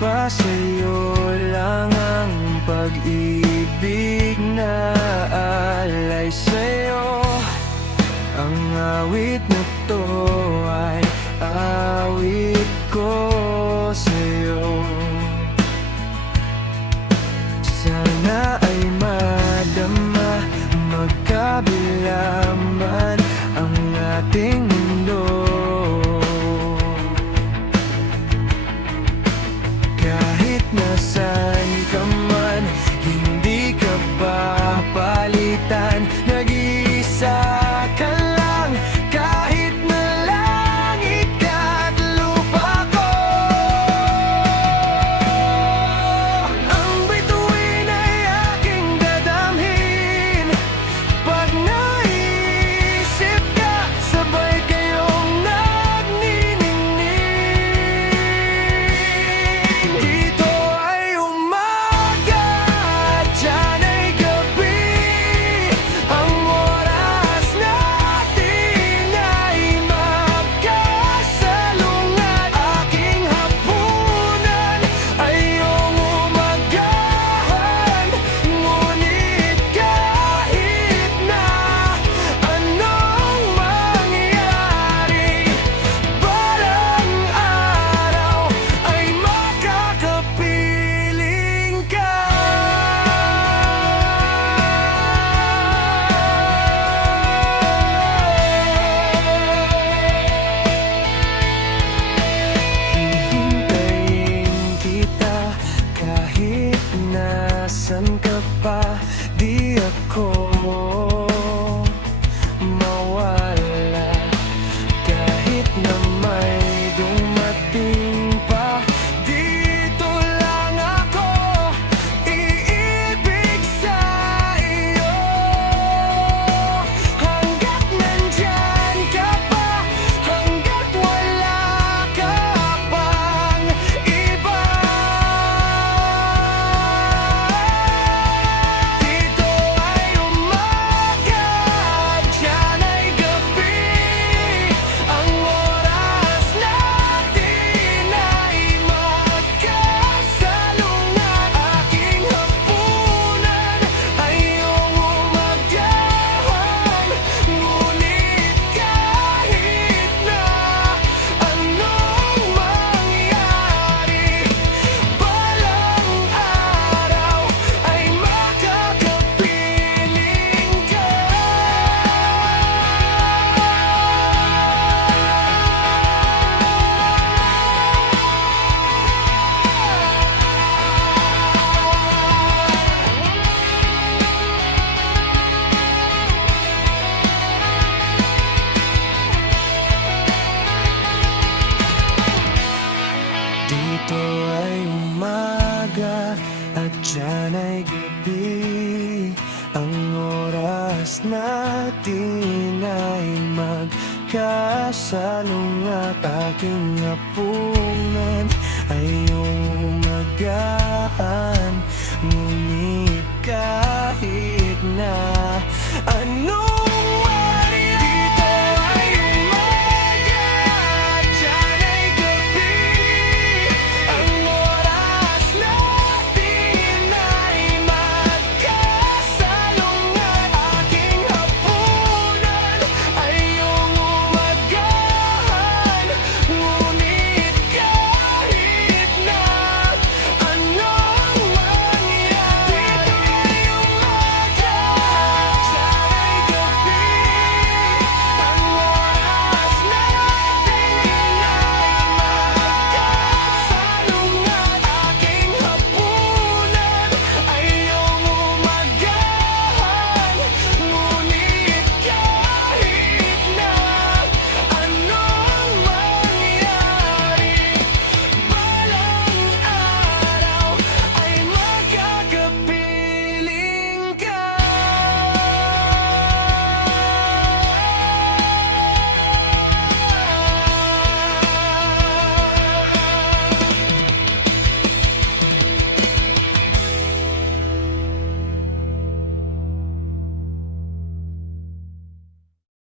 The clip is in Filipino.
pa sa'yo lang ang pag-ibig na alay sa'yo. Ang awit na to ay awit ko sa'yo. Sana ay madama, magkabila man ang ating mundo. Kahit nasaan ka man, hindi ka papalitan. Nag-iisa ka lang, kahit na langit at lupa ko. Ang bituin ay aking dadamhin. Pag naisip ka, sabay kayong nagniningning. Dito ay umaga at dyan ay gabi. Ang oras natin ay magkasalungat. Aking hapunan ay iyong umagahan. Ngunit kahit na anong mangyari, balang araw ay makakapiling ka. Hihintayin kita kahit nasan ka pa. Di ako mawala kahit na may dumating pa. Dito lang ako iibig sa iyo. Hanggat nandyan ka pa, hanggat wala ka pang iba. Dito ay umaga at dyan ay gabi. Ang oras natin ay magkasalungat. Aking hapunan ay iyong umagahan. Ngunit kahit na anong mangyari, balang araw ay makakapiling ka. Dito ay umaga at dyan ay gabi. Ang oras natin ay magkasalungat. Aking hapunan ay iyong umagahan.